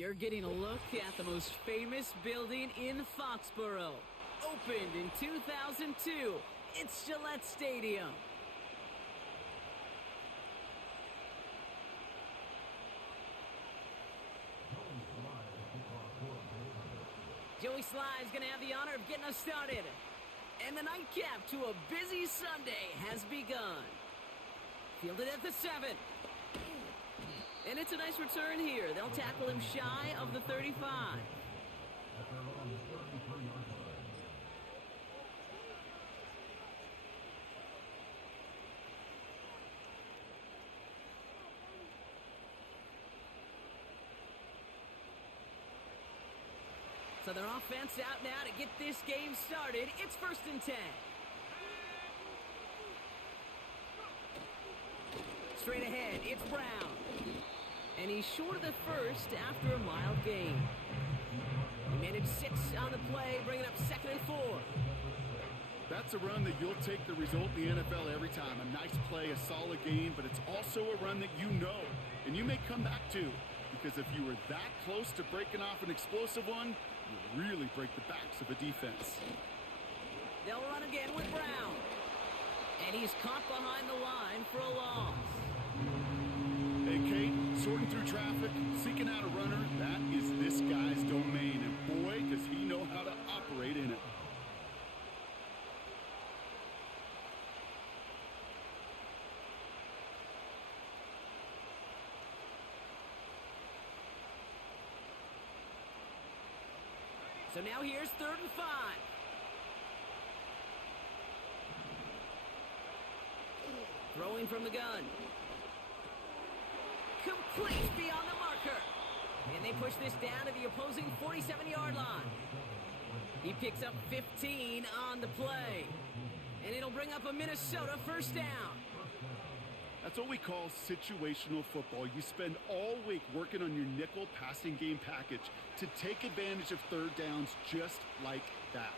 You're getting a look at the most famous building in Foxborough. Opened in 2002, it's Gillette Stadium. Joey Sly's going to have the honor of getting us started. And the nightcap to a busy Sunday has begun. Fielded at the 7. And it's a nice return here. They'll tackle him shy of the 35. So their offense out now to get this game started. It's 1st and 10. Straight ahead, it's Brown. And he's short of the first after a mild gain. He managed 6 on the play, bringing up 2nd and 4. That's a run that you'll take the result in the NFL every time. A nice play, a solid gain, but it's also a run that you know and you may come back to. Because if you were that close to breaking off an explosive one, you really break the backs of a defense. They'll run again with Brown. And he's caught behind the line for a loss. Hey, Kate, sorting through traffic, seeking out a runner, that is this guy's domain. And boy, does he know how to operate in it. So now here's 3rd and 5. Throwing from the gun. Complete beyond the marker. And they push this down to the opposing 47-yard line. He picks up 15 on the play. And it'll bring up a Minnesota 1st down. That's what we call situational football. You spend all week working on your nickel passing game package to take advantage of 3rd downs just like that.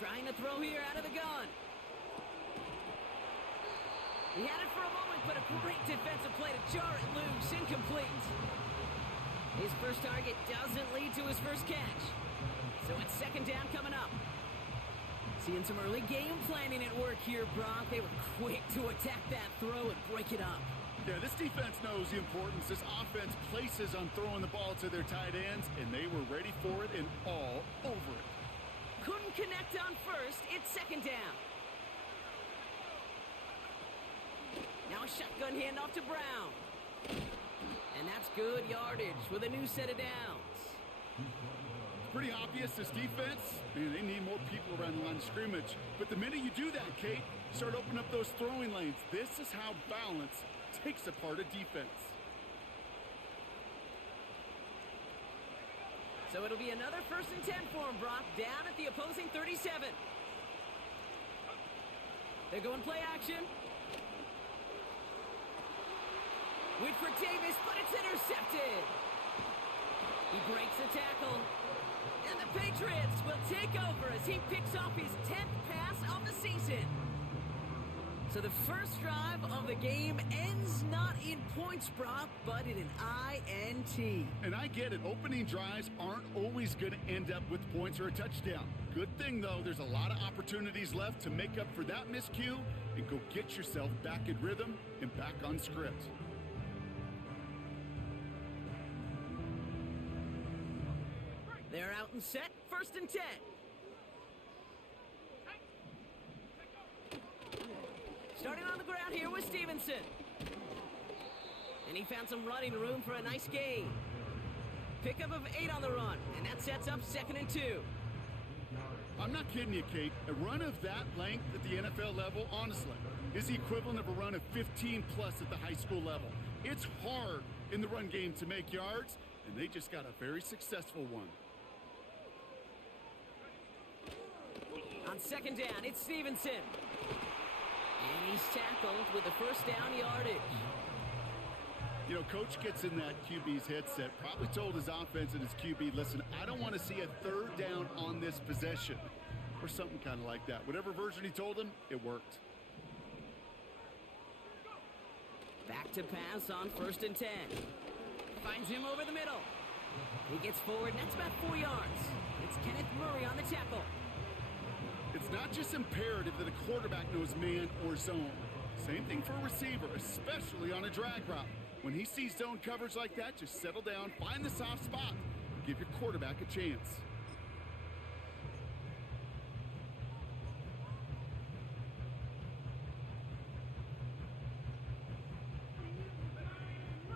Trying to throw here out of the gun. He had it for a moment, but a great defensive play to jar it loose. Incomplete. His first target doesn't lead to his first catch. So it's 2nd down coming up. Seeing some early game planning at work here, Brock. They were quick to attack that throw and break it up. Yeah, this defense knows the importance this offense places on throwing the ball to their tight ends, and they were ready for it and all over it. Couldn't connect on first. It's 2nd down. Now a shotgun handoff to Brown. And that's good yardage with a new set of downs. It's pretty obvious this defense, man, they need more people around the line of scrimmage. But the minute you do that, Kate, start opening up those throwing lanes. This is how balance takes apart a defense. So it'll be another 1st and 10 for him, Brock, down at the opposing 37. They're going play action. Wait for Davis, but it's intercepted. He breaks the tackle. And the Patriots will take over as he picks off his 10th pass of the season. So the first drive of the game ends not in points, Brock, but in an INT. And I get it. Opening drives aren't always going to end up with points or a touchdown. Good thing, though, there's a lot of opportunities left to make up for that miscue and go get yourself back in rhythm and back on script. They're out and set. 1st and 10. Starting on the ground here with Stevenson. And he found some running room for a nice gain. Pickup of 8 on the run. And that sets up 2nd and 2. I'm not kidding you, Kate. A run of that length at the NFL level, honestly, is the equivalent of a run of 15-plus at the high school level. It's hard in the run game to make yards, and they just got a very successful one. On 2nd down, it's Stevenson. And he's tackled with the 1st down yardage. You know, Coach gets in that QB's headset, probably told his offense and his QB, listen, I don't want to see a 3rd down on this possession. Or something kind of like that. Whatever version he told him, it worked. Back to pass on 1st and 10. Finds him over the middle. He gets forward, and that's about 4 yards. It's Kenneth Murray on the tackle. It's not just imperative that a quarterback knows man or zone. Same thing for a receiver, especially on a drag route. When he sees zone coverage like that, just settle down, find the soft spot, and give your quarterback a chance.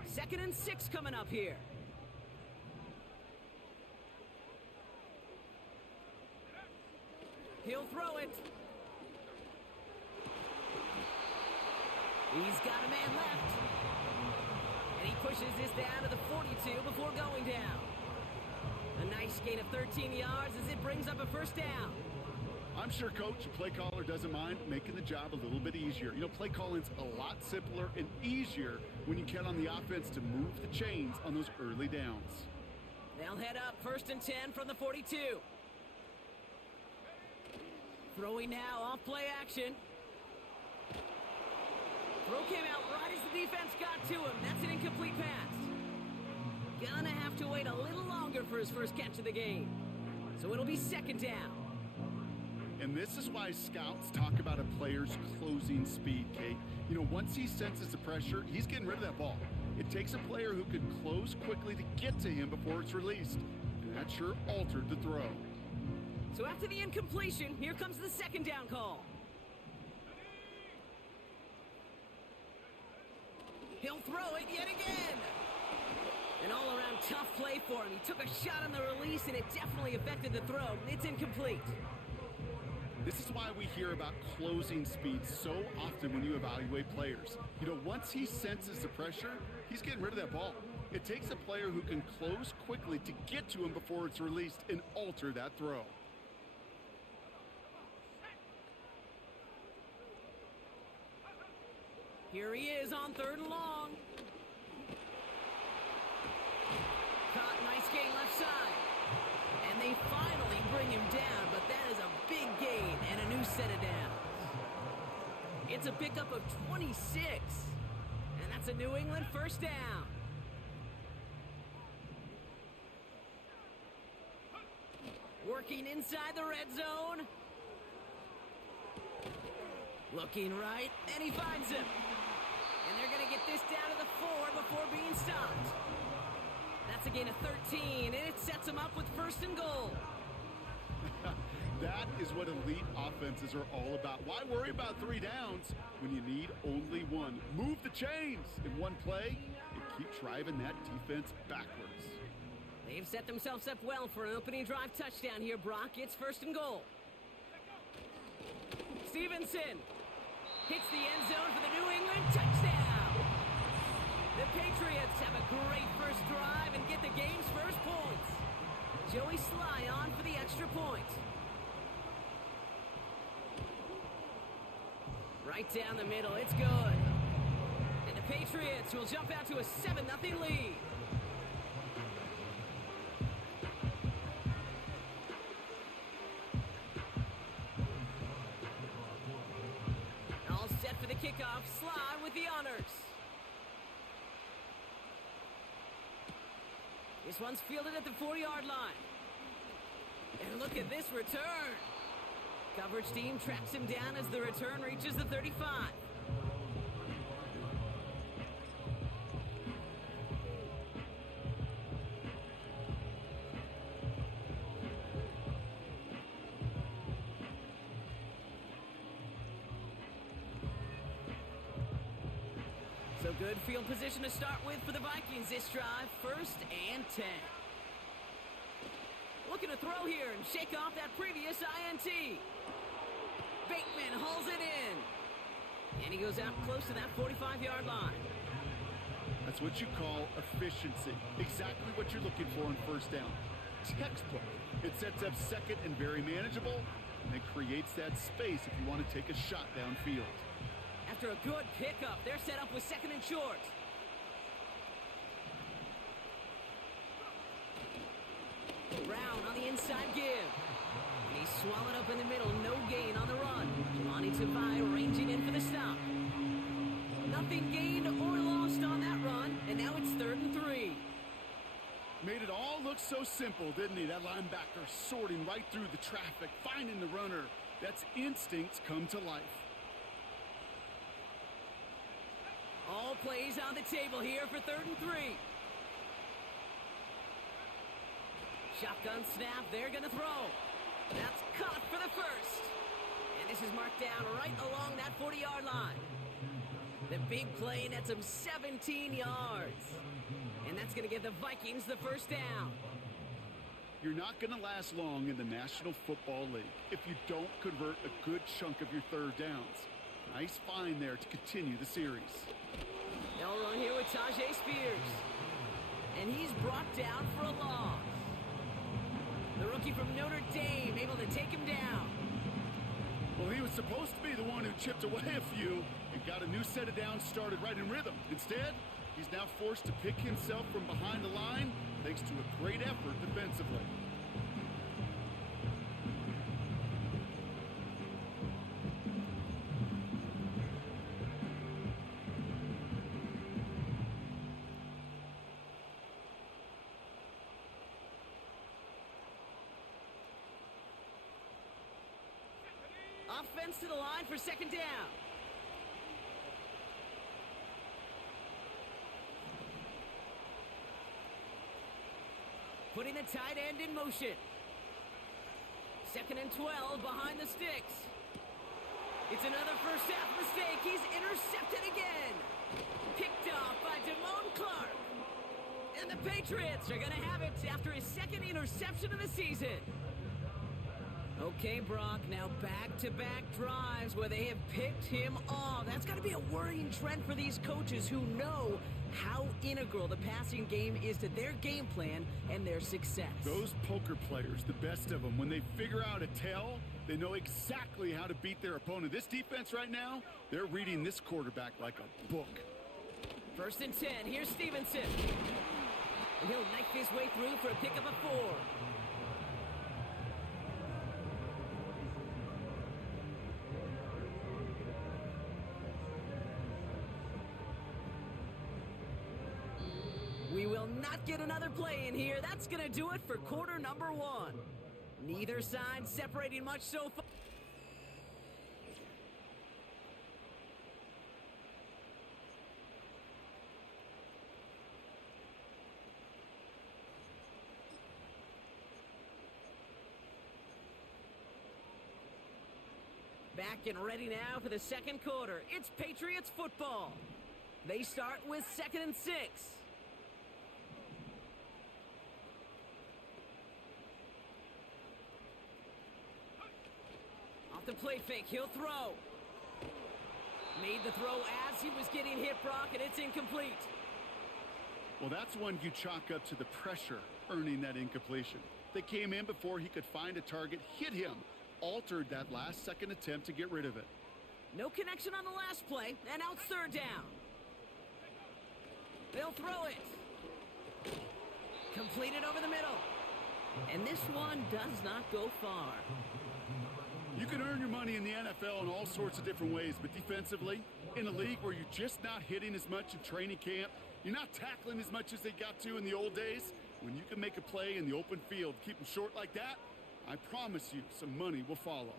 Second and 6 coming up here. He'll throw it. He's got a man left. And he pushes this down to the 42 before going down. A nice gain of 13 yards as it brings up a 1st down. I'm sure, Coach, the play caller doesn't mind making the job a little bit easier. You know, play calling's a lot simpler and easier when you count on the offense to move the chains on those early downs. They'll head up 1st and 10 from the 42. Throwing now off play action. Throw came out right as the defense got to him. That's an incomplete pass. Gonna have to wait a little longer for his first catch of the game. So it'll be 2nd down. And this is why scouts talk about a player's closing speed, Kate. You know, once he senses the pressure, he's getting rid of that ball. It takes a player who can close quickly to get to him before it's released. And that sure altered the throw. So after the incompletion, here comes the 2nd down call. He'll throw it yet again. An all-around tough play for him. He took a shot on the release, and it definitely affected the throw. It's incomplete. This is why we hear about closing speed so often when you evaluate players. You know, once he senses the pressure, he's getting rid of that ball. It takes a player who can close quickly to get to him before it's released and alter that throw. Here he is on 3rd and long. Caught, nice gain left side. And they finally bring him down, but that is a big gain and a new set of downs. It's a pickup of 26. And that's a New England 1st down. Working inside the red zone. Looking right, and he finds him. And they're going to get this down to the 4 before being stopped. That's a gain of 13, and it sets him up with 1st and goal. That is what elite offenses are all about. Why worry about 3 downs when you need only 1? Move the chains in one play and keep driving that defense backwards. They've set themselves up well for an opening drive touchdown here, Brock. It's 1st and goal. Stevenson hits the end zone for the New England touchdown. The Patriots have a great first drive and get the game's first points. Joey Sly on for the extra point. Right down the middle, it's good. And the Patriots will jump out to a 7-0 lead. All set for the kickoff, Sly with the honors. This one's fielded at the 4-yard line. And look at this return. Coverage team tracks him down as the return reaches the 35. So good field position to start with for the Vikings this drive. 1st and 10. Looking to throw here and shake off that previous INT. Bateman hauls it in. And he goes out close to that 45-yard line. That's what you call efficiency. Exactly what you're looking for on 1st down. Textbook. It sets up 2nd and very manageable, and it creates that space if you want to take a shot downfield. After a good pickup, they're set up with 2nd and short. Brown on the inside give. And he's swallowed up in the middle. No gain on the run. Johnny Tavai ranging in for the stop. Nothing gained or lost on that run, and now it's 3rd and 3. Made it all look so simple, didn't he? That linebacker sorting right through the traffic, finding the runner. That's instincts come to life. All plays on the table here for 3rd and 3. Shotgun snap, they're going to throw. That's caught for the first. And this is marked down right along that 40-yard line. The big play nets him 17 yards. And that's going to give the Vikings the first down. You're not going to last long in the National Football League if you don't convert a good chunk of your 3rd downs. Nice find there to continue the series. They'll run here with Tajay Spears. And he's brought down for a loss. The rookie from Notre Dame able to take him down. Well, he was supposed to be the one who chipped away a few and got a new set of downs started right in rhythm. Instead, he's now forced to pick himself from behind the line thanks to a great effort defensively. Offense to the line for 2nd down. Putting the tight end in motion. 2nd and 12 behind the sticks. It's another first half mistake. He's intercepted again. Picked off by Damone Clark. And the Patriots are going to have it after his 2nd interception of the season. Okay, Brock, now back-to-back drives where they have picked him off. That's got to be a worrying trend for these coaches who know how integral the passing game is to their game plan and their success. Those poker players, the best of them, when they figure out a tell, they know exactly how to beat their opponent. This defense right now, they're reading this quarterback like a book. 1st and 10, here's Stevenson. And he'll knife his way through for a pickup of 4. We will not get another play in here. That's going to do it for quarter number 1. Neither side separating much so far. Back and ready now for the 2nd quarter. It's Patriots football. They start with 2nd and 6. The play fake, he'll throw. Made the throw as he was getting hit, Brock, and it's incomplete. Well, that's one you chalk up to the pressure earning that incompletion. They came in before he could find a target, hit him, altered that last-second attempt to get rid of it. No connection on the last play, and now it's 3rd down. They'll throw it. Completed over the middle. And this one does not go far. You can earn your money in the NFL in all sorts of different ways, but defensively, in a league where you're just not hitting as much in training camp, you're not tackling as much as they got to in the old days, when you can make a play in the open field, keep them short like that, I promise you some money will follow.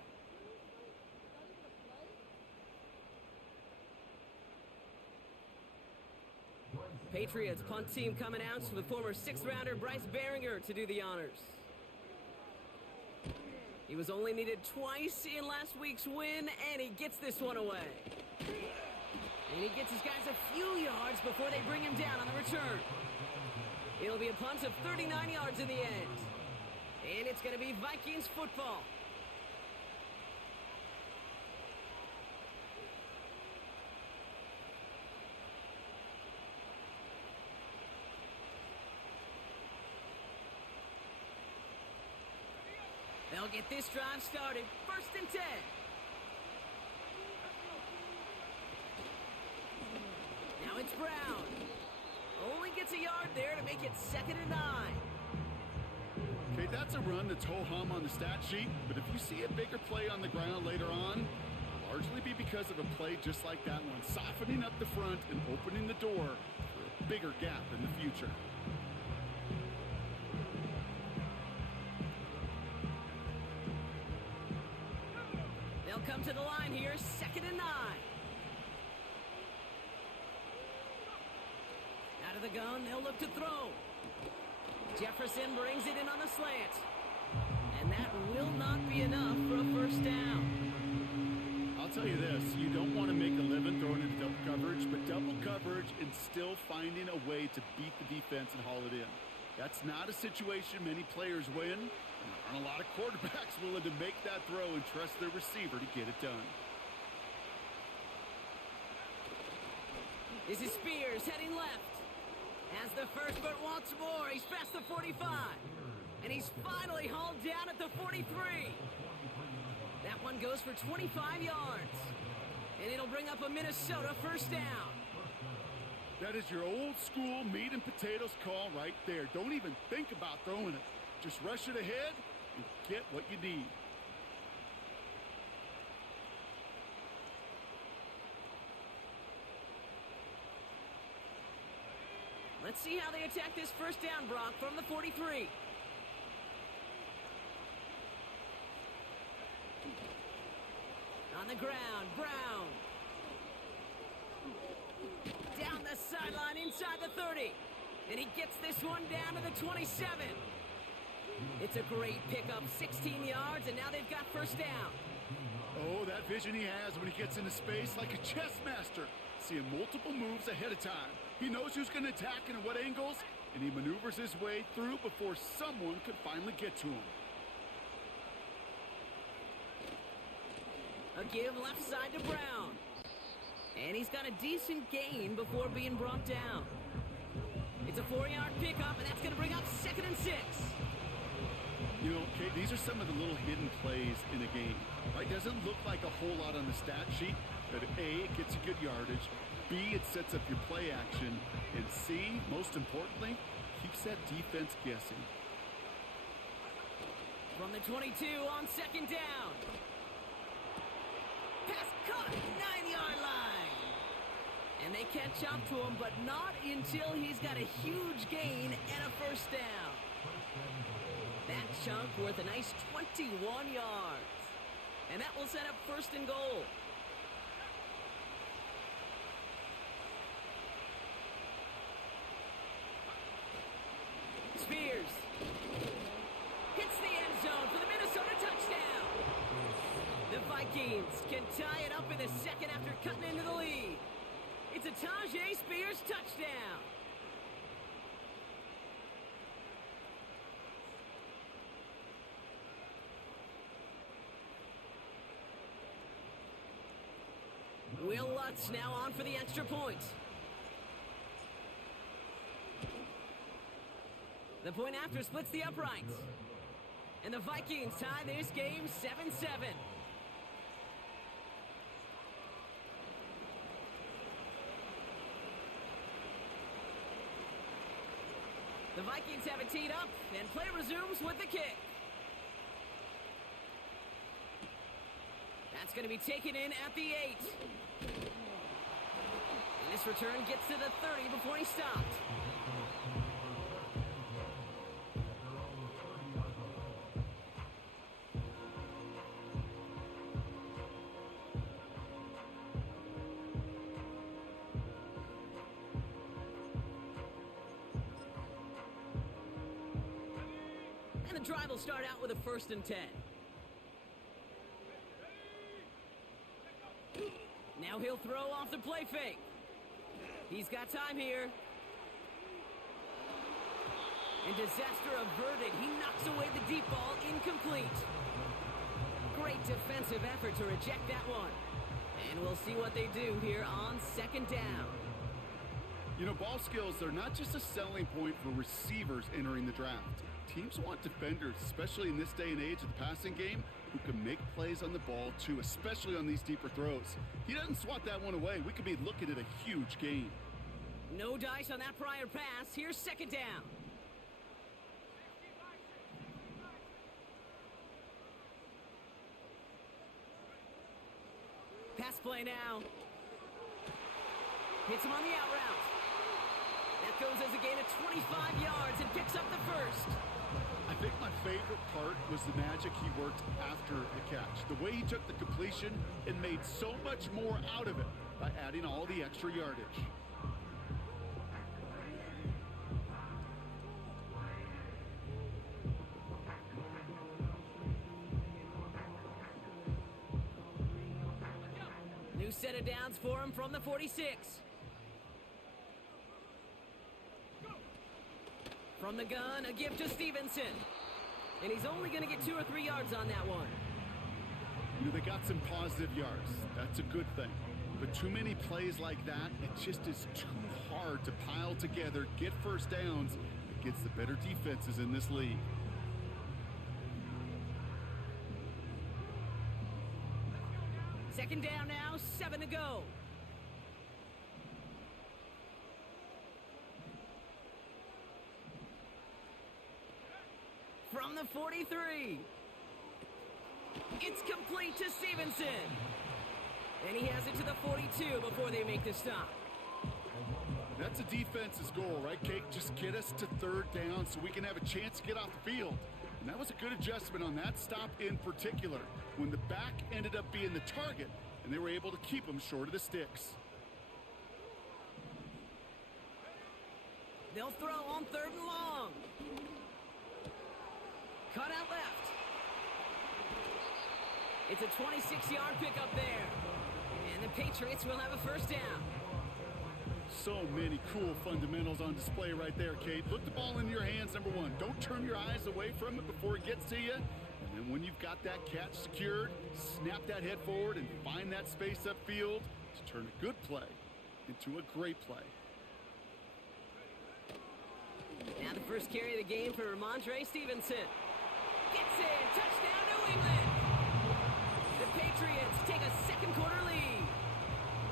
Patriots punt team coming out with former 6th-rounder Bryce Behringer to do the honors. He was only needed twice in last week's win, and he gets this one away. And he gets his guys a few yards before they bring him down on the return. It'll be a punt of 39 yards in the end. And it's going to be Vikings football. They'll get this drive started. 1st and 10. Now it's Brown. Only gets a yard there to make it 2nd and 9. Okay, that's a run that's ho-hum on the stat sheet, but if you see a bigger play on the ground later on, largely be because of a play just like that one, softening up the front and opening the door for a bigger gap in the future. They'll come to the line here, 2nd and 9. Out of the gun, they'll look to throw. Jefferson brings it in on the slant. And that will not be enough for a first down. I'll tell you this, you don't want to make a living throwing into double coverage, but double coverage and still finding a way to beat the defense and haul it in. That's not a situation many players win, and there aren't a lot of quarterbacks willing to make that throw and trust their receiver to get it done. This is Spears heading left. As the first, but once more, he's past the 45. And he's finally hauled down at the 43. That one goes for 25 yards. And it'll bring up a Minnesota first down. That is your old school meat and potatoes call right there. Don't even think about throwing it. Just rush it ahead and get what you need. Let's see how they attack this first down, Brock, from the 43. On the ground, Brown. Down the sideline inside the 30. And he gets this one down to the 27. It's a great pickup, 16 yards, and now they've got first down. Oh, that vision he has when he gets into space like a chess master. Seeing multiple moves ahead of time. He knows who's going to attack and at what angles, and he maneuvers his way through before someone could finally get to him. A give left side to Brown. And he's got a decent gain before being brought down. It's a 4-yard pickup, and that's going to bring up 2nd and 6. You know, Kate, these are some of the little hidden plays in a game. Right? Doesn't look like a whole lot on the stat sheet, but A, it gets you good yardage. B, it sets up your play action. And C, most importantly, keeps that defense guessing. From the 22 on 2nd down. Pass caught, 9-yard line. And they catch up to him, but not until he's got a huge gain and a first down. That chunk worth a nice 21 yards. And that will set up 1st and goal. Spears hits the end zone for the Minnesota touchdown. The Vikings can tie it up in the 2nd after cutting into the lead. It's a Tajay Spears touchdown. Will Lutz now on for the extra point. The point after splits the uprights. And the Vikings tie this game 7-7. The Vikings have it teed up, and play resumes with the kick. That's going to be taken in at the 8. And this return gets to the 30 before he stopped. And the drive will start out with a 1st and 10. Now he'll throw off the play fake. He's got time here. And disaster averted. He knocks away the deep ball, incomplete. Great defensive effort to reject that one. And we'll see what they do here on 2nd down. You know, ball skills are not just a selling point for receivers entering the draft. Teams want defenders, especially in this day and age of the passing game, who can make plays on the ball too, especially on these deeper throws. He doesn't swat that one away. We could be looking at a huge gain. No dice on that prior pass. Here's 2nd down. Pass play now. Hits him on the out route. That goes as a gain of 25 yards and picks up the first. I think my favorite part was the magic he worked after the catch. The way he took the completion and made so much more out of it by adding all the extra yardage. New set of downs for him from the 46. From the gun, a gift to Stevenson. And he's only going to get 2 or 3 yards on that one. You know, they got some positive yards. That's a good thing. But too many plays like that, it just is too hard to pile together, get first downs against the better defenses in this league. Second down now, 7 to go. From the 43. It's complete to Stevenson. And he has it to the 42 before they make the stop. That's a defense's goal, right, Kate? Just get us to third down so we can have a chance to get off the field. And that was a good adjustment on that stop in particular, when the back ended up being the target, and they were able to keep him short of the sticks. They'll throw on 3rd and long. Cut out left. It's a 26-yard pickup there. And the Patriots will have a first down. So many cool fundamentals on display right there, Kate. Look the ball in your hands, number one. Don't turn your eyes away from it before it gets to you. And then when you've got that catch secured, snap that head forward and find that space upfield to turn a good play into a great play. Now the first carry of the game for Ramondre Stevenson. Gets in. Touchdown, New England. The Patriots take a second quarter lead.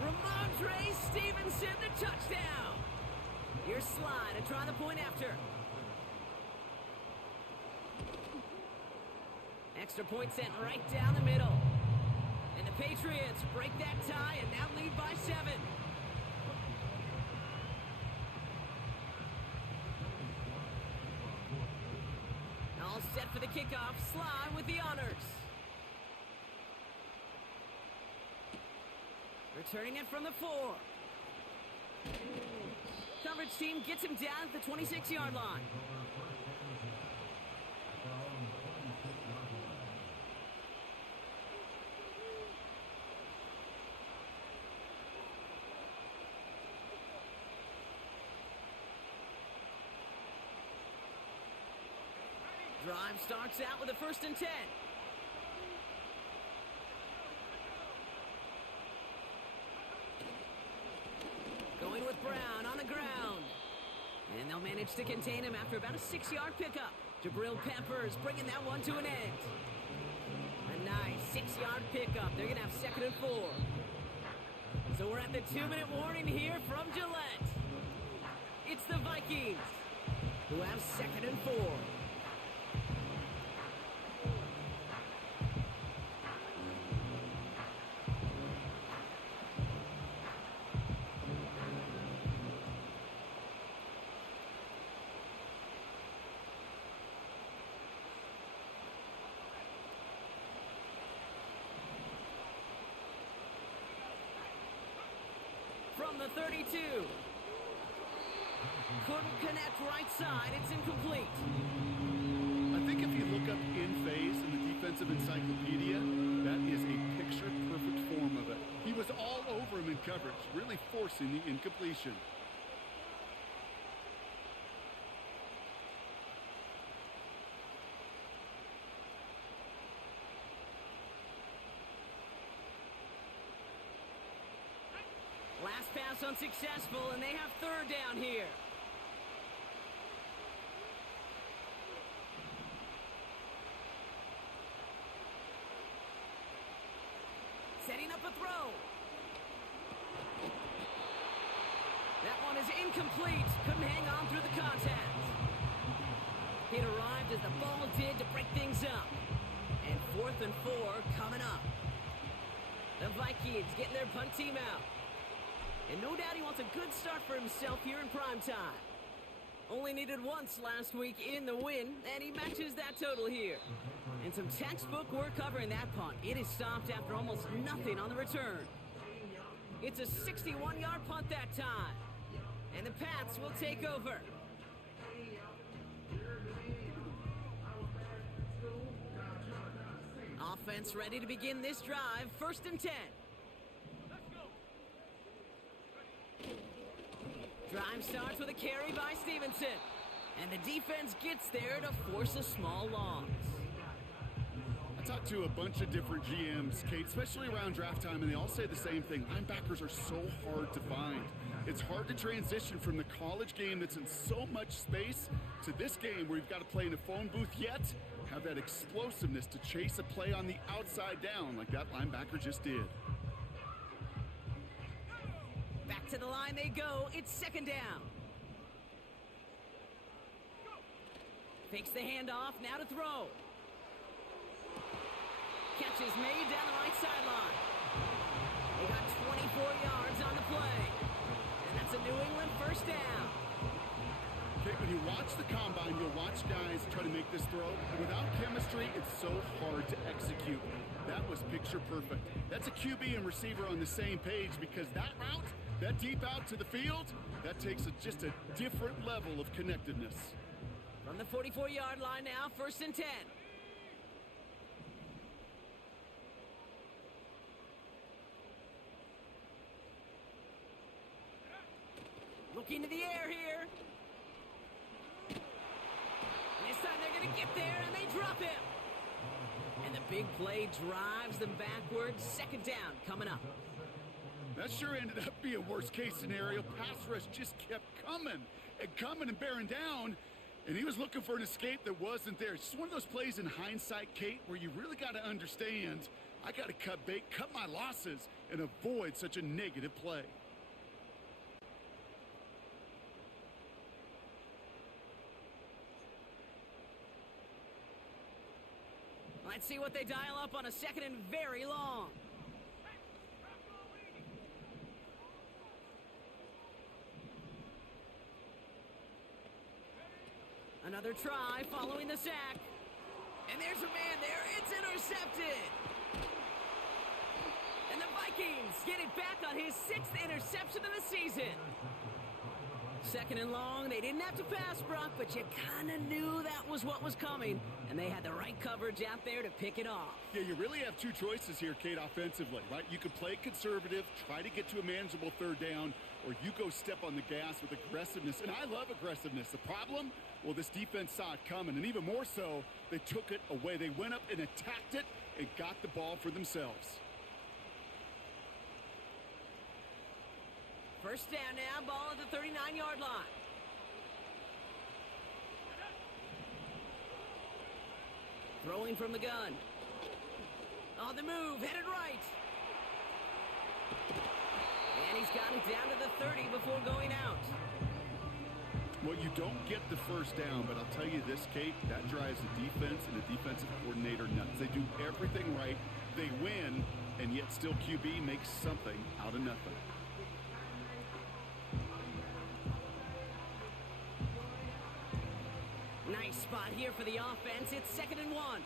Ramondre Stevenson, the touchdown. Here's Slide to try the point after. Extra point sent right down the middle. And the Patriots break that tie and now lead by 7. All set for the kickoff. Slide with the honors. Returning it from the 4. Coverage team gets him down at the 26-yard line. Drive starts out with a 1st and 10. Going with Brown on the ground. And they'll manage to contain him after about a 6-yard pickup. Jabril Peppers bringing that one to an end. A nice 6-yard pickup. They're going to have 2nd and 4. So we're at the 2-minute warning here from Gillette. It's the Vikings who have 2nd and 4. From the 32. Couldn't connect right side. It's incomplete. I think if you look up in phase in the defensive encyclopedia, that is a picture-perfect form of it. He was all over him in coverage, really forcing the incompletion. Last pass unsuccessful, and they have 3rd down here. Setting up a throw. That one is incomplete. Couldn't hang on through the contact. It arrived as the ball did to break things up. And 4th and 4 coming up. The Vikings getting their punt team out. And no doubt he wants a good start for himself here in prime time. Only needed once last week in the win, and he matches that total here. And some textbook work covering that punt. It is stopped after almost nothing on the return. It's a 61-yard punt that time. And the Pats will take over. Offense ready to begin this drive. 1st and 10. Drive starts with a carry by Stevenson. And the defense gets there to force a small loss. I talked to a bunch of different GMs, Kate, especially around draft time, and they all say the same thing. Linebackers are so hard to find. It's hard to transition from the college game that's in so much space to this game where you've got to play in a phone booth, yet have that explosiveness to chase a play on the outside down like that linebacker just did. Back to the line they go. It's 2nd down. Fakes the handoff, now to throw. Catch is made down the right sideline. They got 24 yards on the play. And that's a New England 1st down. Okay, when you watch the combine, you'll watch guys try to make this throw. And without chemistry, it's so hard to execute. That was picture perfect. That's a QB and receiver on the same page because that route, that deep out to the field, that takes just a different level of connectedness. From the 44-yard line now, 1st and 10. Looking to the air here. And this time they're going to get there, and they drop him. And the big play drives them backwards. 2nd down coming up. That sure ended up being worst-case scenario. Pass rush just kept coming and bearing down, and he was looking for an escape that wasn't there. It's just one of those plays in hindsight, Kate, where you really got to understand, I got to cut bait, cut my losses, and avoid such a negative play. Let's see what they dial up on a 2nd and very long. Another try following the sack. And there's a man there. It's intercepted. And the Vikings get it back on his 6th interception of the season. 2nd and long. They didn't have to pass, Brock, but you kind of knew that was what was coming. And they had the right coverage out there to pick it off. Yeah, you really have two choices here, Kate, offensively, right? You could play conservative, try to get to a manageable 3rd down, or you go step on the gas with aggressiveness. And I love aggressiveness. The problem? Well, this defense saw it coming, and even more so, they took it away. They went up and attacked it and got the ball for themselves. 1st down now, ball at the 39-yard line. Throwing from the gun. On the move, headed right. And he's got it down to the 30 before going out. Well, you don't get the 1st down, but I'll tell you this, Kate, that drives the defense and the defensive coordinator nuts. They do everything right, they win, and yet still QB makes something out of nothing. Nice spot here for the offense. It's 2nd and 1.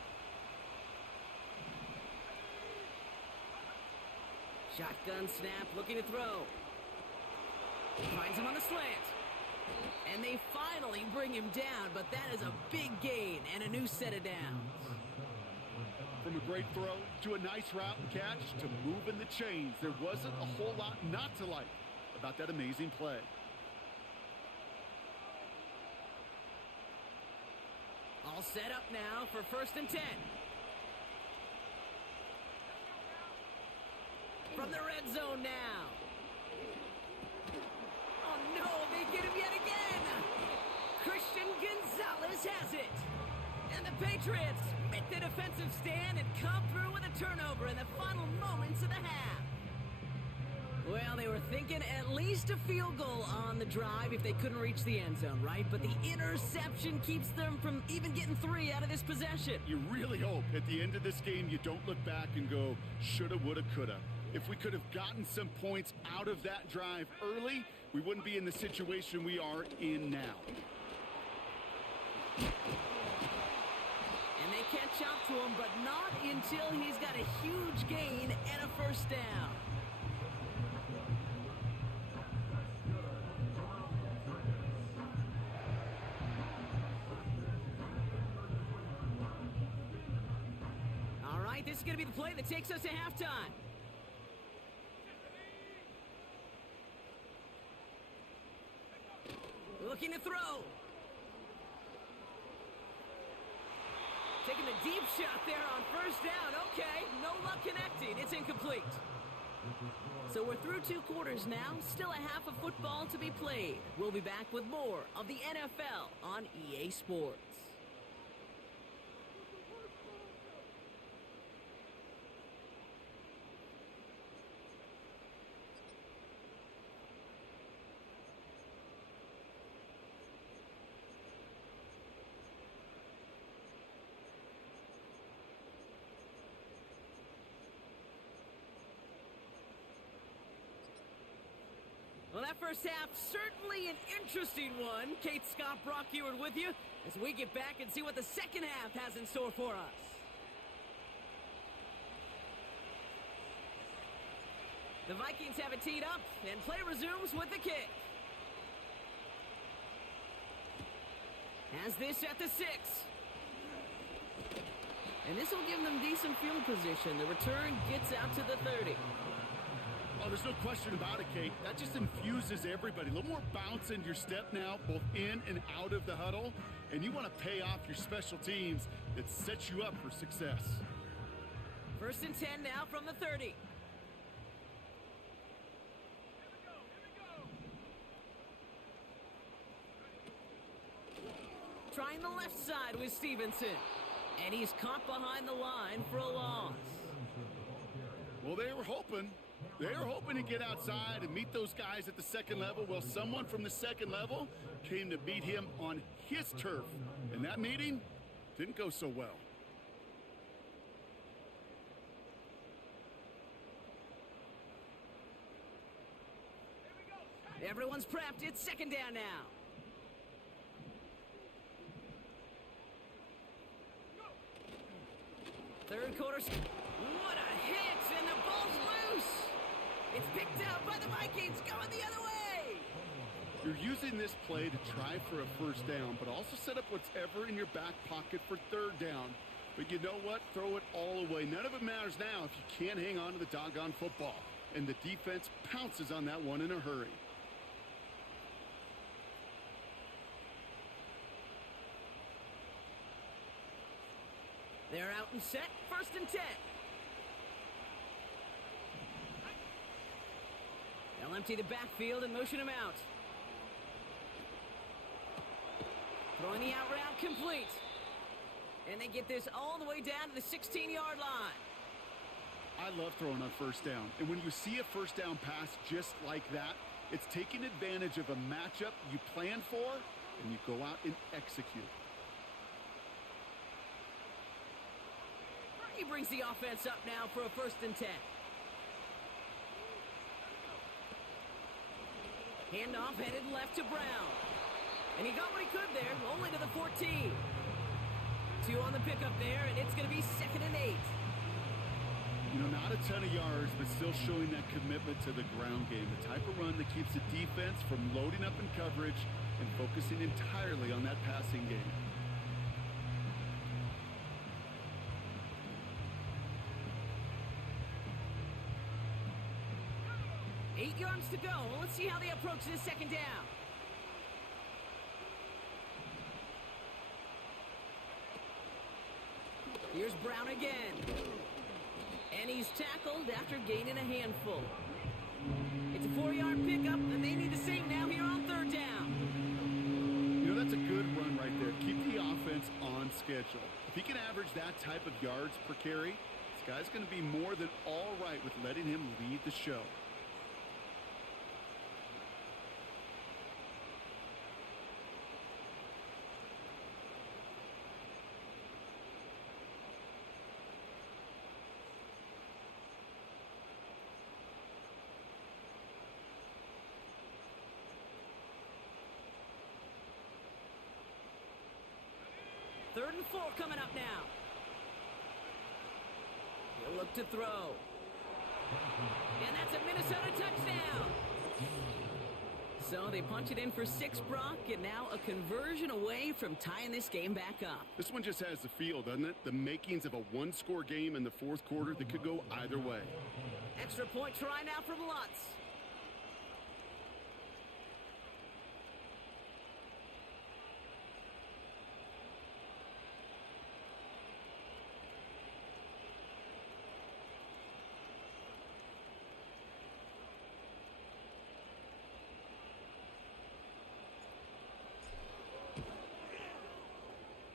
Shotgun snap, looking to throw. Finds him on the slant. And they finally bring him down, but that is a big gain and a new set of downs. From a great throw to a nice route and catch to moving the chains, there wasn't a whole lot not to like about that amazing play. All set up now for 1st and 10. From the red zone now. Oh no, they get him yet again. Christian Gonzalez has it. And the Patriots make the defensive stand and come through with a turnover in the final moments of the half. Well, they were thinking at least a field goal on the drive if they couldn't reach the end zone, right? But the interception keeps them from even getting 3 out of this possession. You really hope at the end of this game you don't look back and go, shoulda, woulda, coulda. If we could have gotten some points out of that drive early, we wouldn't be in the situation we are in now. And they catch up to him, but not until he's got a huge gain and a first down. All right, this is going to be the play that takes us to halftime. Looking to throw. Taking the deep shot there on first down. Okay, no luck connecting. It's incomplete. So we're through 2 quarters now. Still a half of football to be played. We'll be back with more of the NFL on EA Sports. Well, that first half, certainly an interesting one. Kate Scott, Brock Ewart with you as we get back and see what the second half has in store for us. The Vikings have it teed up, and play resumes with the kick. Has this at the 6. And this will give them decent field position. The return gets out to the 30. Oh, there's no question about it, Kate. That just infuses everybody. A little more bounce in your step now, both in and out of the huddle. And you want to pay off your special teams that sets you up for success. 1st and 10 now from the 30. Trying the left side with Stevenson. And he's caught behind the line for a loss. Well, they were hoping to get outside and meet those guys at the second level. Well, someone from the second level came to beat him on his turf. And that meeting didn't go so well. Everyone's prepped. It's 2nd down now. Third quarter. What a hit, and the ball's loose. It's picked out by the Vikings, going the other way. You're using this play to try for a first down, but also set up whatever in your back pocket for 3rd down. But you know what? Throw it all away. None of it matters now if you can't hang on to the doggone football. And the defense pounces on that one in a hurry. They're out and set. 1st and 10. They'll empty the backfield and motion him out. Throwing the out route complete. And they get this all the way down to the 16-yard line. I love throwing on first down. And when you see a first down pass just like that, it's taking advantage of a matchup you plan for, and you go out and execute. He brings the offense up now for a 1st and 10. Handoff headed left to Brown. And he got what he could there, only to the 14. 2 on the pickup there, and it's going to be 2nd and 8. You know, not a ton of yards, but still showing that commitment to the ground game. The type of run that keeps the defense from loading up in coverage and focusing entirely on that passing game. Eight yards to go. Let's see how they approach this 2nd down. Here's Brown again. And he's tackled after gaining a handful. It's a 4-yard pickup, and they need the same now here on 3rd down. You know, that's a good run right there. Keep the offense on schedule. If he can average that type of yards per carry, this guy's going to be more than all right with letting him lead the show. and 4 coming up now. He'll look to throw. And that's a Minnesota touchdown. So they punch it in for 6, Brock, and now a conversion away from tying this game back up. This one just has the feel, doesn't it? The makings of a one-score game in the fourth quarter that could go either way. Extra point try now from Lutz.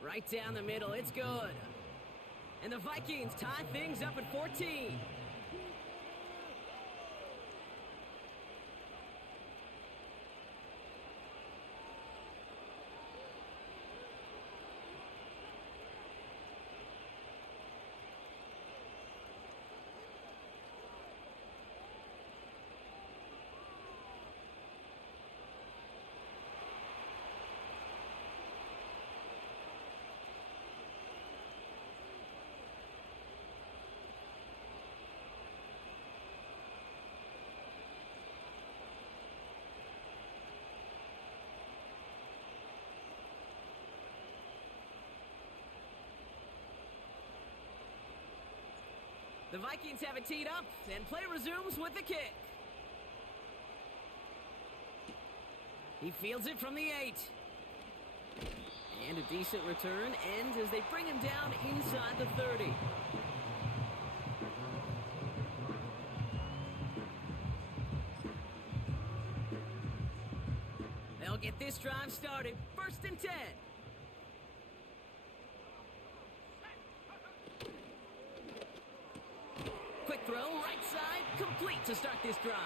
Right down the middle, it's good. And the Vikings tie things up at 14. The Vikings have it teed up, and play resumes with the kick. He fields it from the 8. And a decent return ends as they bring him down inside the 30. They'll get this drive started. 1st and 10. Quick throw, right side, complete to start this drive.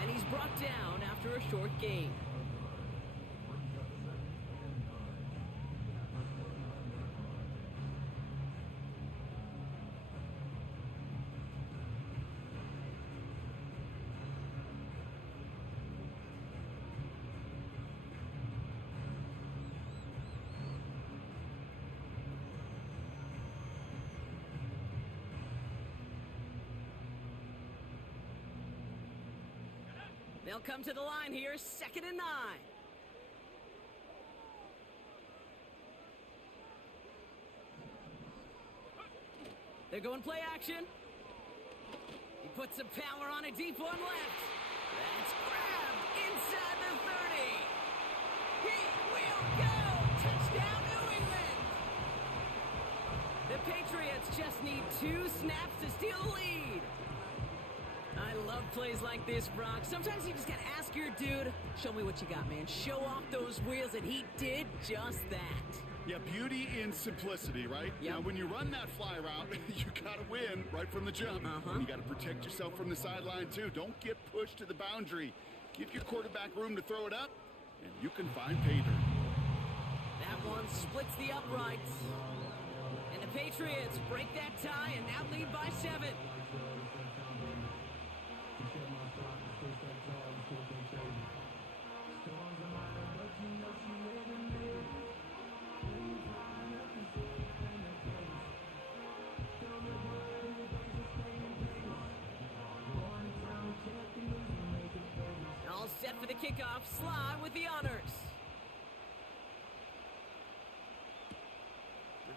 And he's brought down after a short gain. They'll come to the line here, 2nd and 9. They're going play action. He puts some power on a deep one left. That's grabbed inside the 30. He will go. Touchdown, New England. The Patriots just need 2 snaps to steal the lead. I love plays like this, Brock. Sometimes you just gotta ask your dude, show me what you got, man. Show off those wheels, and he did just that. Yeah, beauty in simplicity, right? Yep. Now, when you run that fly route, you gotta win right from the jump. You gotta protect yourself from the sideline, too. Don't get pushed to the boundary. Give your quarterback room to throw it up, and you can find pay dirt. That one splits the uprights. And the Patriots break that tie and now lead by 7. All set for the kickoff. Sly with the honors.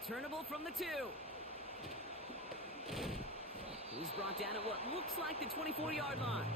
Returnable from the 2. He's brought down at what looks like the 24-yard line.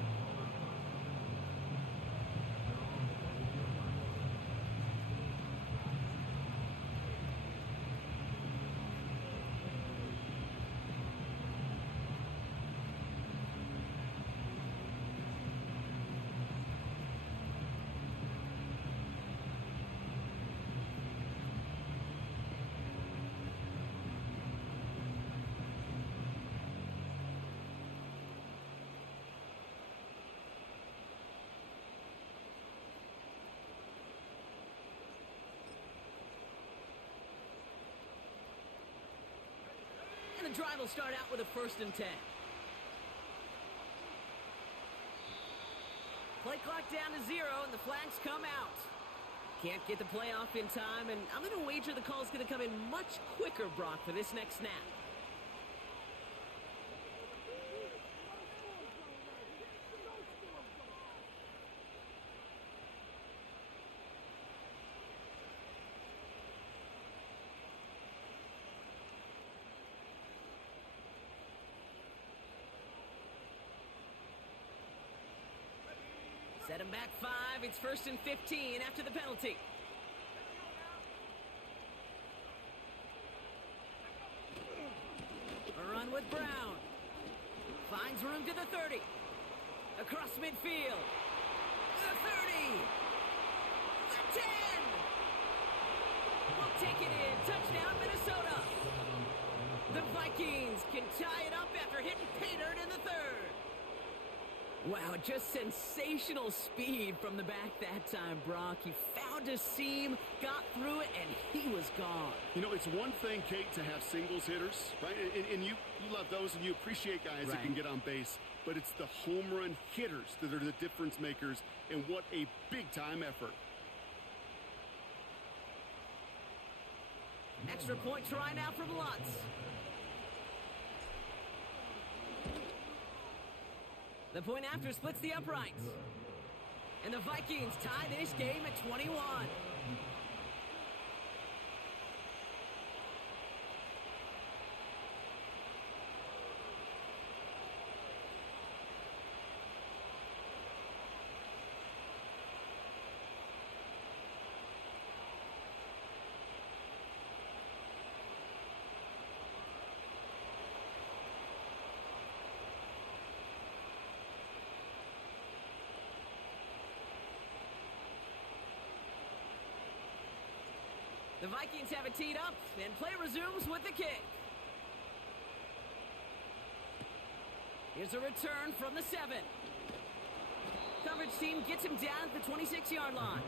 And the drive will start out with a 1st and 10. Play clock down to 0, and the flags come out. Can't get the play off in time, and I'm going to wager the call's going to come in much quicker, Brock, for this next snap. Set him back 5. It's 1st and 15 after the penalty. A run with Brown. Finds room to the 30. Across midfield. The 30. The 10. We'll take it in. Touchdown, Minnesota. The Vikings can tie it up after hitting pay dirt in the 3rd. Wow, just sensational speed from the back that time, Brock. He found a seam, got through it, and he was gone. You know, it's one thing, Kate, to have singles hitters, right? And you love those, and you appreciate guys that can get on base. But it's the home run hitters that are the difference makers, and what a big-time effort. Extra point try now from Lutz. The point after splits the uprights. And the Vikings tie this game at 21. The Vikings have it teed up, and play resumes with the kick. Here's a return from the 7. Coverage team gets him down at the 26-yard line.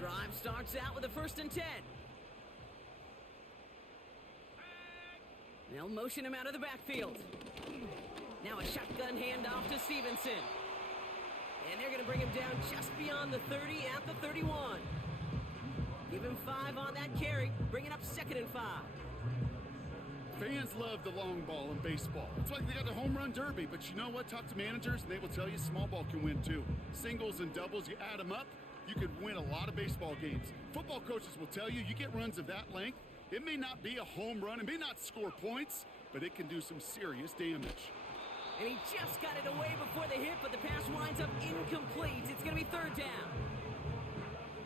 Drive starts out with a 1st and 10. They'll motion him out of the backfield. Now a shotgun handoff to Stevenson. And they're going to bring him down just beyond the 30 at the 31. Give him 5 on that carry, bringing up 2nd and 5. Fans love the long ball in baseball. It's like they got the home run derby, but you know what? Talk to managers, and they will tell you small ball can win too. Singles and doubles, you add them up, you could win a lot of baseball games. Football coaches will tell you, you get runs of that length, it may not be a home run, it may not score points, but it can do some serious damage. And he just got it away before the hit, but the pass winds up incomplete. It's going to be 3rd down.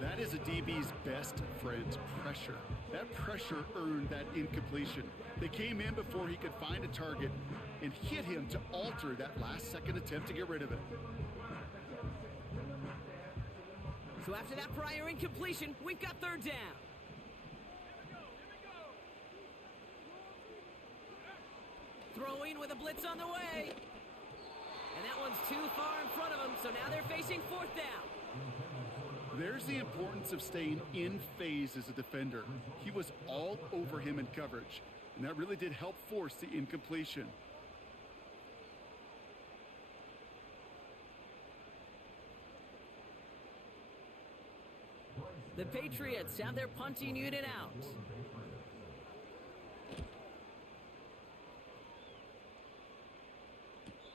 That is a DB's best friend, pressure. That pressure earned that incompletion. They came in before he could find a target and hit him to alter that last-second attempt to get rid of it. So after that prior incompletion, we've got 3rd down. Throwing with a blitz on the way. And that one's too far in front of him, so now they're facing 4th down. There's the importance of staying in phase as a defender. He was all over him in coverage, and that really did help force the incompletion. The Patriots have their punting unit out.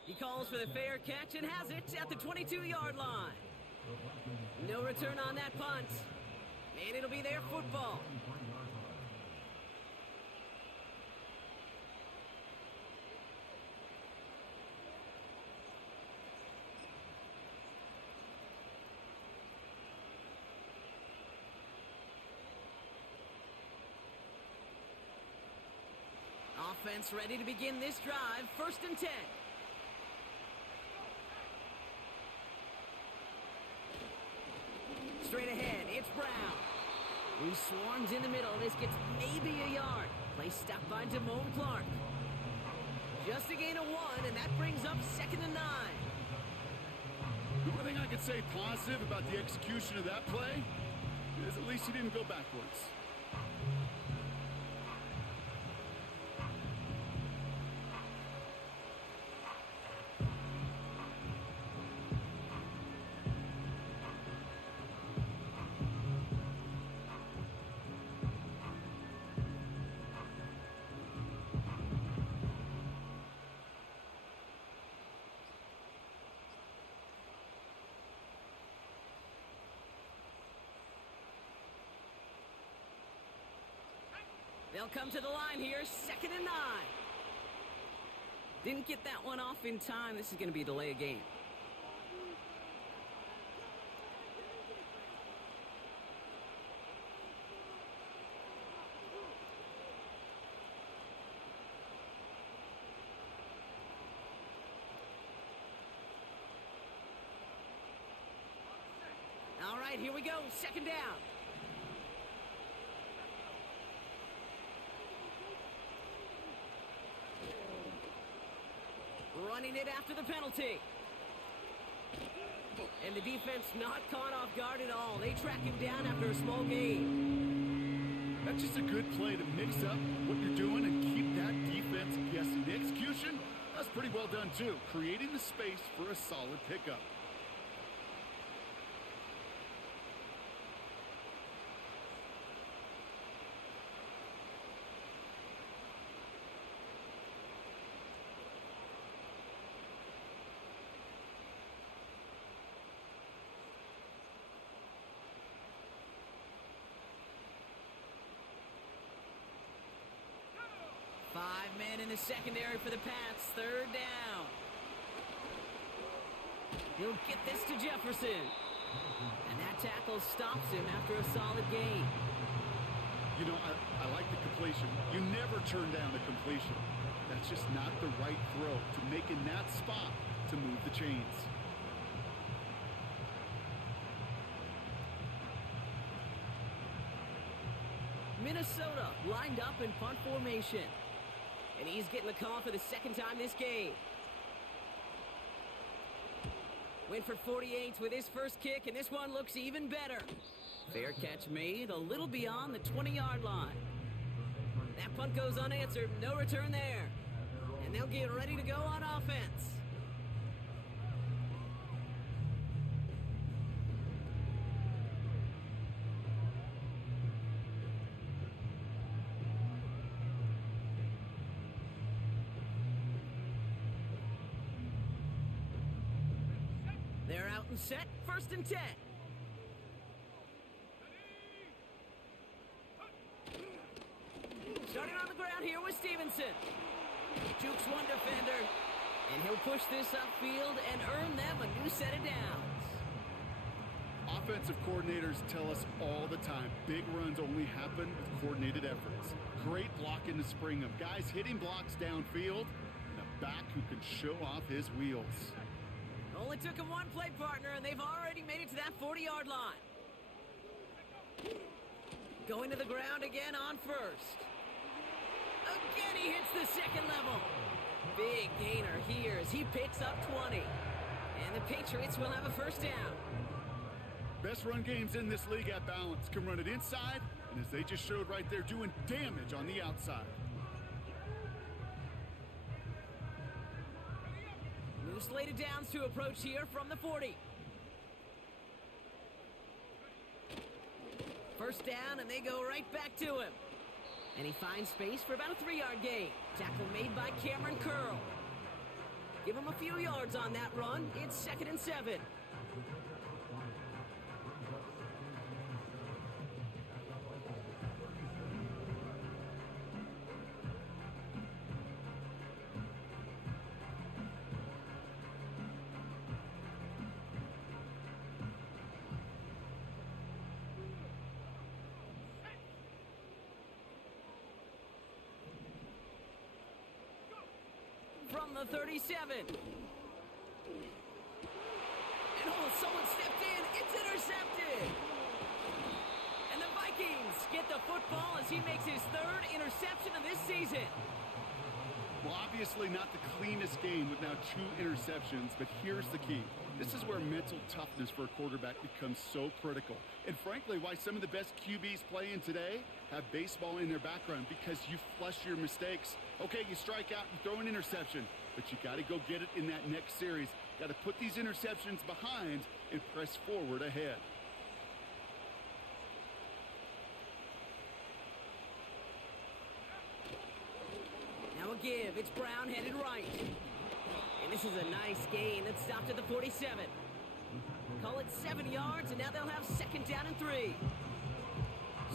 He calls for the fair catch and has it at the 22-yard line. No return on that punt. And it'll be their football. Offense ready to begin this drive. 1st and 10. Straight ahead, it's Brown, who swarms in the middle. This gets maybe a yard. Play stopped by Damone Clark. Just a gain of 1, and that brings up 2nd and 9. The only thing I could say positive about the execution of that play is at least he didn't go backwards. They'll come to the line here, 2nd and 9. Didn't get that one off in time. This is going to be a delay of game. All right, here we go, 2nd down. Running it after the penalty. And the defense not caught off guard at all. They track him down after a small gain. That's just a good play to mix up what you're doing and keep that defense guessing. The execution, that's pretty well done too. Creating the space for a solid pickup. Five men in the secondary for the Pats. 3rd down. He'll get this to Jefferson. And that tackle stops him after a solid gain. You know, I like the completion. You never turn down a completion. That's just not the right throw to make in that spot to move the chains. Minnesota lined up in punt formation. And he's getting the call for the 2nd time this game. Went for 48 with his first kick, and this one looks even better. Fair catch made a little beyond the 20-yard line. That punt goes unanswered, no return there. And they'll get ready to go on offense. They're out and set, 1st and 10. Starting on the ground here with Stevenson. Jukes one defender, and he'll push this upfield and earn them a new set of downs. Offensive coordinators tell us all the time, big runs only happen with coordinated efforts. Great blocking to spring them. Guys hitting blocks downfield, and a back who can show off his wheels. Only took him one play partner, and they've already made it to that 40-yard line. Going to the ground again on 1st. Again, he hits the 2nd level. Big gainer here as he picks up 20. And the Patriots will have a 1st down. Best run games in this league at balance. Can run it inside, and as they just showed right there, doing damage on the outside. New slated downs to approach here from the 40. 1st down, and they go right back to him. And he finds space for about a 3-yard gain. Tackle made by Cameron Curl. Give him a few yards on that run. It's 2nd and 7. From the 37. And someone stepped in. It's intercepted. And the Vikings get the football as he makes his 3rd interception of this season. Block Obviously not the cleanest game with now 2 interceptions, but here's the key. This is where mental toughness for a quarterback becomes so critical. And frankly, why some of the best QBs playing today have baseball in their background, because you flush your mistakes. Okay, you strike out, you throw an interception, but you got to go get it in that next series. Got to put these interceptions behind and press forward ahead. Now a give. It's Brown headed right. And this is a nice gain that stopped at the 47. Call it 7 yards, and now they'll have 2nd down and 3.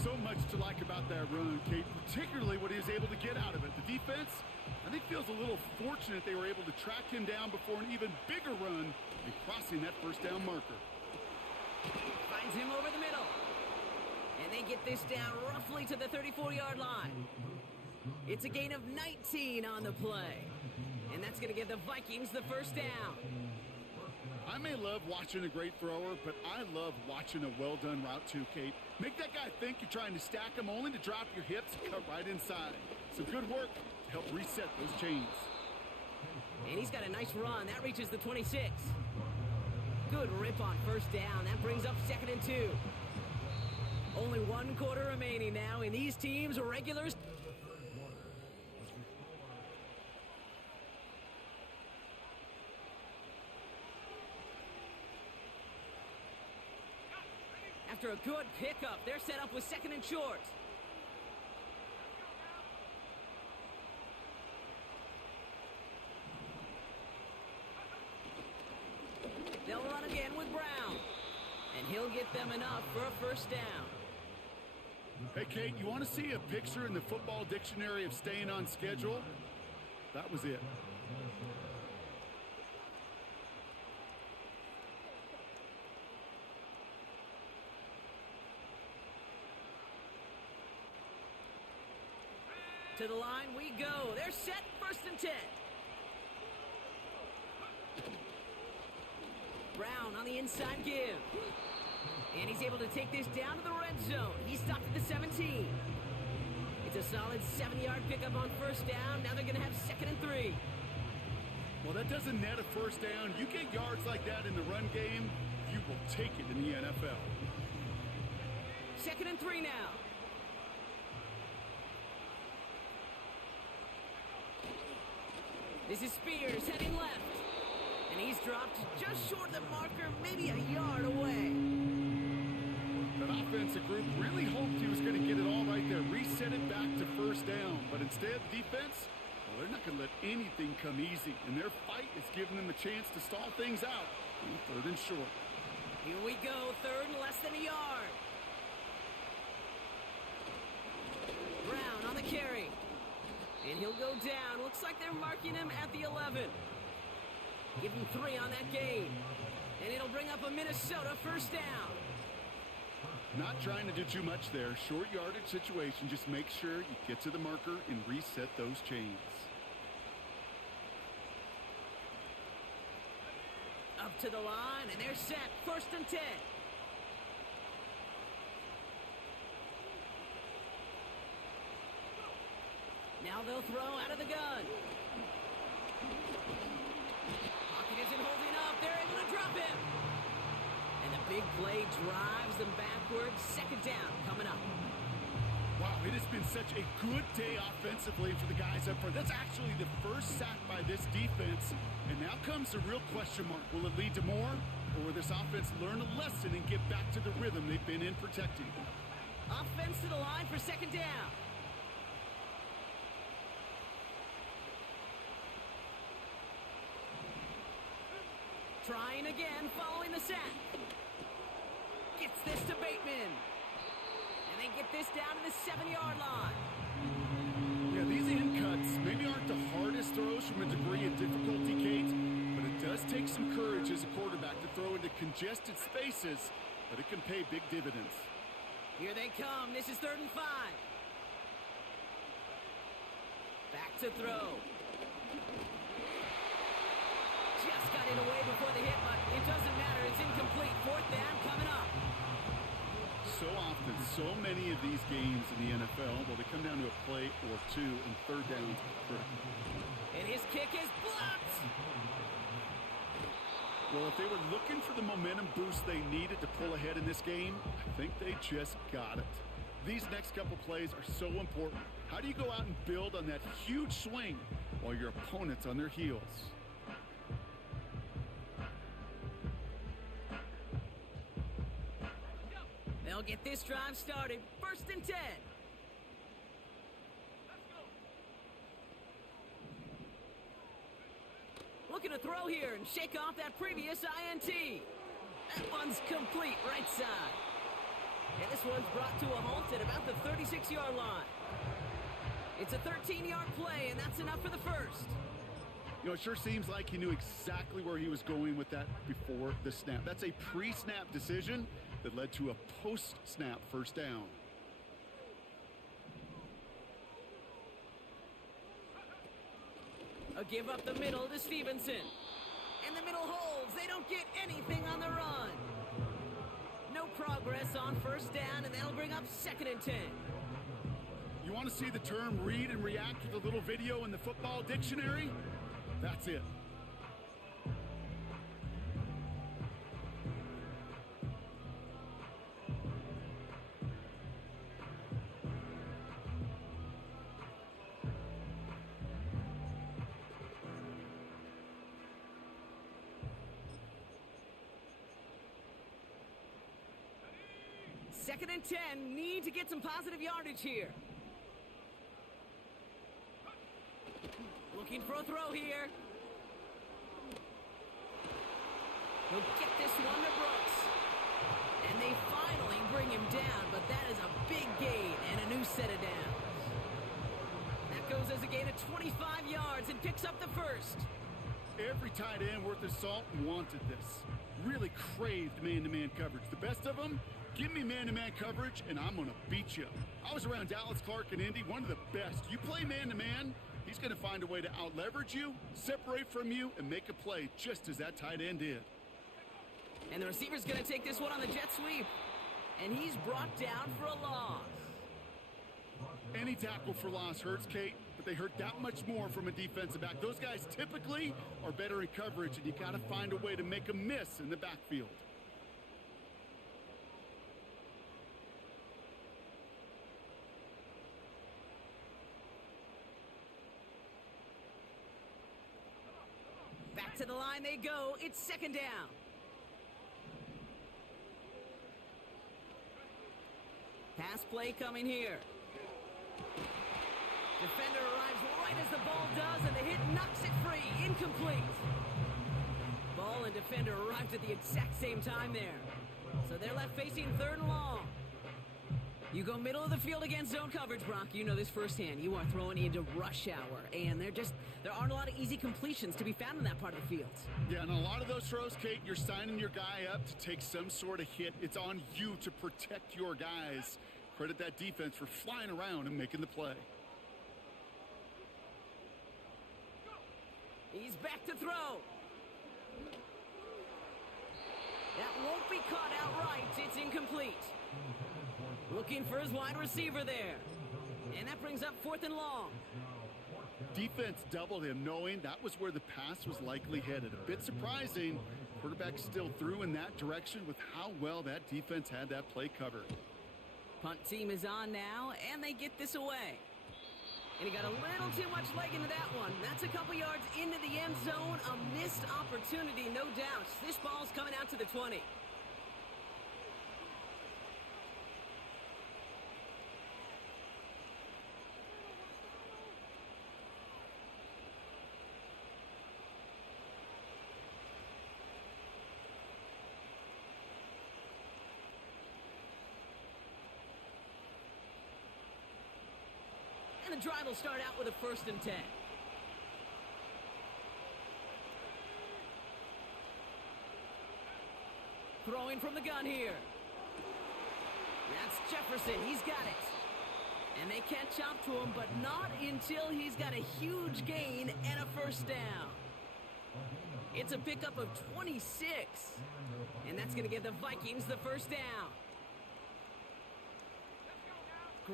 So much to like about that run, Kate, particularly what he was able to get out of it. The defense, I think, feels a little fortunate they were able to track him down before an even bigger run and crossing that 1st down marker. Finds him over the middle. And they get this down roughly to the 34-yard line. It's a gain of 19 on the play. And that's going to give the Vikings the 1st down. I may love watching a great thrower, but I love watching a well-done route too, Kate. Make that guy think you're trying to stack him, only to drop your hips and cut right inside. Some good work to help reset those chains. And he's got a nice run. That reaches the 26. Good rip on 1st down. That brings up 2nd and 2. Only 1 quarter remaining now, and these teams are regulars. After a good pickup, they're set up with 2nd and short. They'll run again with Brown. And he'll get them enough for a 1st down. Hey, Kate, you want to see a picture in the football dictionary of staying on schedule? That was it. To the line we go. They're set. 1st and 10. Brown on the inside give. And he's able to take this down to the red zone. He stopped at the 17. It's a solid 7-yard pickup on 1st down. Now they're going to have 2nd and 3. Well, that doesn't net a 1st down. You get yards like that in the run game, you will take it in the NFL. 2nd and 3 now. This is Spears heading left. And he's dropped just short of the marker, maybe a yard away. That offensive group really hoped he was going to get it all right there, reset it back to 1st down. But instead, the defense, well, they're not going to let anything come easy. And their fight is giving them a chance to stall things out on 3rd and short. Here we go, 3rd and less than a yard. Brown on the carry. And he'll go down. Looks like they're marking him at the 11. Give him 3 on that gain. And it'll bring up a Minnesota 1st down. Not trying to do too much there. Short yardage situation. Just make sure you get to the marker and reset those chains. Up to the line, and they're set. 1st and 10. Now they'll throw out of the gun. Pocket isn't holding up. They're able to drop him. And the big play drives them backwards. 2nd down coming up. Wow, it has been such a good day offensively for the guys up front. That's actually the 1st sack by this defense. And now comes the real question mark. Will it lead to more? Or will this offense learn a lesson and get back to the rhythm they've been in protecting? Offense to the line for 2nd down. Trying again following the sack. Gets this to Bateman. And they get this down to the 7-yard line. Yeah, these in cuts maybe aren't the hardest throws from a degree of difficulty, Kate, but it does take some courage as a quarterback to throw into congested spaces, but it can pay big dividends. Here they come. This is 3rd and 5. Back to throw. Just got it away before the hit, but it doesn't matter. It's incomplete. 4th down coming up. So often, so many of these games in the NFL, well, they come down to a play or two, and 3rd downs are critical. And his kick is blocked. Well, if they were looking for the momentum boost they needed to pull ahead in this game, I think they just got it. These next couple plays are so important. How do you go out and build on that huge swing while your opponent's on their heels? They'll get this drive started. 1st and 10. Looking to throw here and shake off that previous INT. That one's complete right side. And this one's brought to a halt at about the 36-yard line. It's a 13-yard play, and that's enough for the first. You know, it sure seems like he knew exactly where he was going with that before the snap. That's a pre-snap decision that led to a post-snap first down. A give up the middle to Stevenson. And the middle holds. They don't get anything on the run. No progress on 1st down, and that'll bring up 2nd and 10. You want to see the term read and react with a little video in the football dictionary? That's it. Second and 10, need to get some positive yardage here. Looking for a throw here. He'll get this one to Brooks. And they finally bring him down, but that is a big gain and a new set of downs. That goes as a gain of 25 yards and picks up the first. Every tight end worth his salt wanted this. Really craved man-to-man coverage. The best of them? Give me man-to-man coverage, and I'm going to beat you. I was around Dallas Clark and Indy, one of the best. You play man-to-man, he's going to find a way to out-leverage you, separate from you, and make a play just as that tight end did. And the receiver's going to take this one on the jet sweep. And he's brought down for a loss. Any tackle for loss hurts, Kate, but they hurt that much more from a defensive back. Those guys typically are better in coverage, and you got to find a way to make a miss in the backfield. Back to the line they go. It's 2nd down. Pass play coming here. Defender arrives right as the ball does, and the hit knocks it free. Incomplete. Ball and defender arrived at the exact same time there. So they're left facing 3rd and long. You go middle of the field against zone coverage, Brock. You know this firsthand. You are throwing into rush hour, and there aren't a lot of easy completions to be found in that part of the field. Yeah, and a lot of those throws, Kate, you're signing your guy up to take some sort of hit. It's on you to protect your guys. Credit that defense for flying around and making the play. He's back to throw. That won't be caught outright. It's incomplete. Looking for his wide receiver there. And that brings up 4th and long. Defense doubled him, knowing that was where the pass was likely headed. A bit surprising. Quarterback still threw in that direction with how well that defense had that play covered. Punt team is on now, and they get this away. And he got a little too much leg into that one. That's a couple yards into the end zone. A missed opportunity, no doubt. This ball's coming out to the 20. And the drive will start out with a 1st and 10. Throwing from the gun here. That's Jefferson. He's got it. And they catch up to him, but not until he's got a huge gain and a 1st down. It's a pickup of 26. And that's going to give the Vikings the 1st down.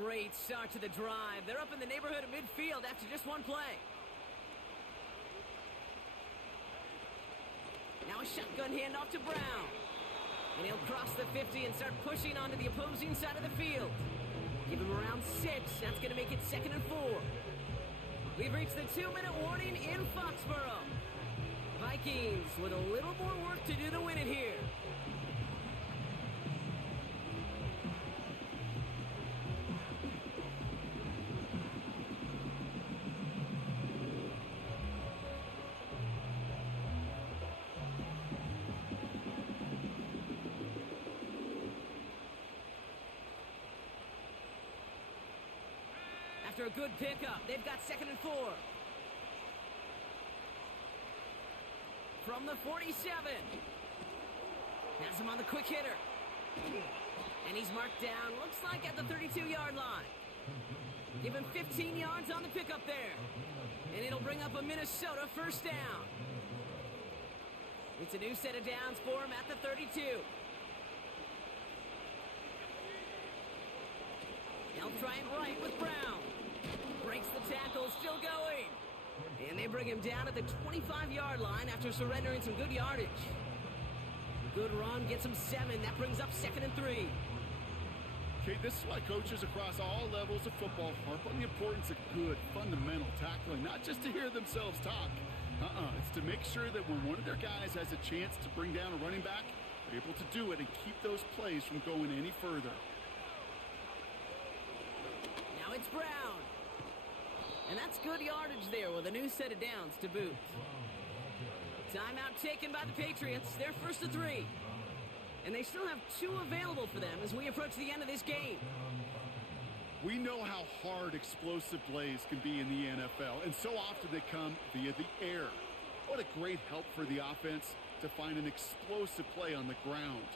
Great start to the drive. They're up in the neighborhood of midfield after just one play. Now a shotgun handoff to Brown. And he'll cross the 50 and start pushing onto the opposing side of the field. Give him around 6. That's going to make it 2nd and 4. We've reached the 2-minute warning in Foxborough. Vikings with a little more work to do to win it here. After a good pickup, they've got 2nd and 4. From the 47. Has him on the quick hitter. And he's marked down, looks like at the 32-yard line. Give him 15 yards on the pickup there. And it'll bring up a Minnesota first down. It's a new set of downs for him at the 32. They'll try it right with Brown. Breaks the tackle, still going. And they bring him down at the 25-yard line after surrendering some good yardage. Good run gets him 7. That brings up 2nd and 3. Okay, this is why coaches across all levels of football harp on the importance of good, fundamental tackling, not just to hear themselves talk. It's to make sure that when one of their guys has a chance to bring down a running back, they're able to do it and keep those plays from going any further. Now it's Brown. And that's good yardage there with a new set of downs to boot. Timeout taken by the Patriots. They're 1st and 3. And they still have 2 available for them as we approach the end of this game. We know how hard explosive plays can be in the NFL, and so often they come via the air. What a great help for the offense to find an explosive play on the ground.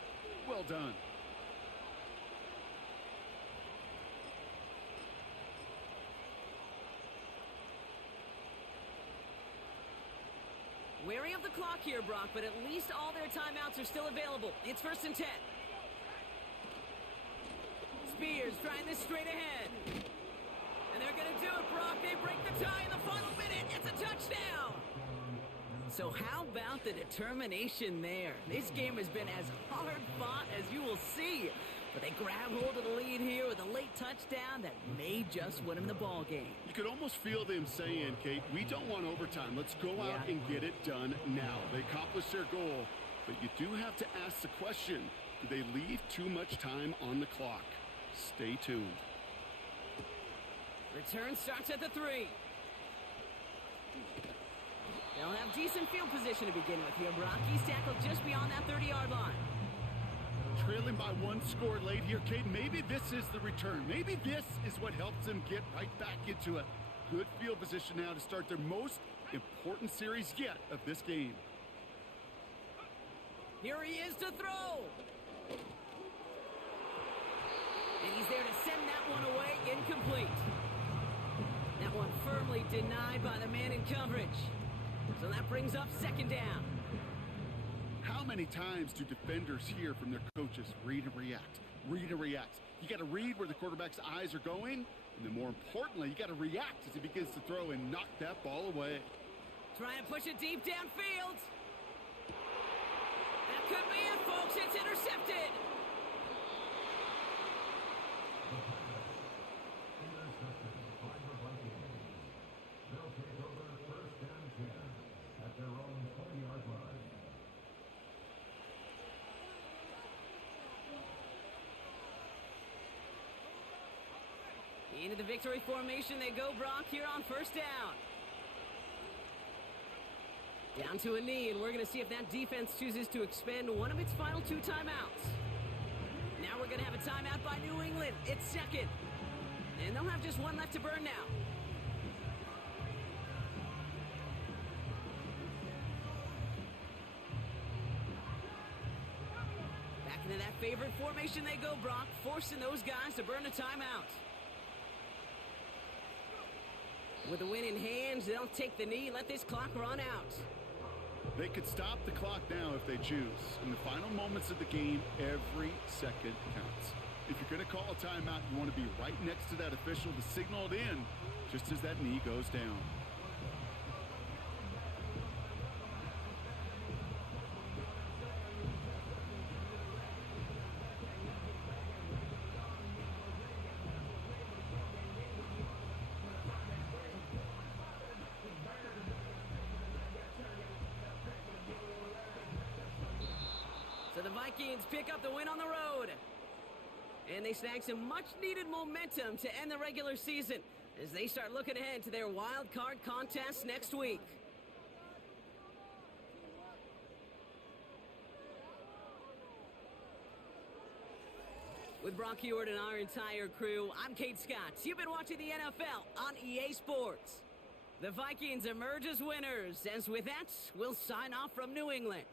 Well done. Wary of the clock here, Brock, but at least all their timeouts are still available. It's 1st and 10. Spears trying this straight ahead. And they're going to do it, Brock. They break the tie in the final minute. It's a touchdown. So how about the determination there? This game has been as hard fought as you will see. But they grab hold of the lead here with a late touchdown that may just win them the ball game. You could almost feel them saying, Kate, we don't want overtime. Let's go out and get it done now. They accomplished their goal, but you do have to ask the question, do they leave too much time on the clock? Stay tuned. Return starts at the 3. They'll have decent field position to begin with here, Brock. He's tackled just beyond that 30-yard line. Trailing by 1 score late here, Kate. Maybe this is the return. Maybe this is what helps them get right back into a good field position now to start their most important series yet of this game. Here he is to throw. And he's there to send that one away, incomplete. That one firmly denied by the man in coverage. So that brings up 2nd down. How many times do defenders hear from their coaches, read and react, read and react? You got to read where the quarterback's eyes are going, and then more importantly, you got to react as he begins to throw and knock that ball away. Trying to push it deep downfield. That could be it, folks. It's intercepted. Into the victory formation they go, Brock, here on 1st down. Down to a knee, and we're going to see if that defense chooses to expend one of its final 2 timeouts. Now we're going to have a timeout by New England. It's 2nd. And they'll have just 1 left to burn now. Back into that favorite formation they go, Brock, forcing those guys to burn a timeout. With the win in hand, they'll take the knee, let this clock run out. They could stop the clock now if they choose. In the final moments of the game, every second counts. If you're going to call a timeout, you want to be right next to that official to signal it in just as that knee goes down. Vikings pick up the win on the road. And they snag some much-needed momentum to end the regular season as they start looking ahead to their wild card contest next week. With Brock Heward and our entire crew, I'm Kate Scott. You've been watching the NFL on EA Sports. The Vikings emerge as winners, as with that, we'll sign off from New England.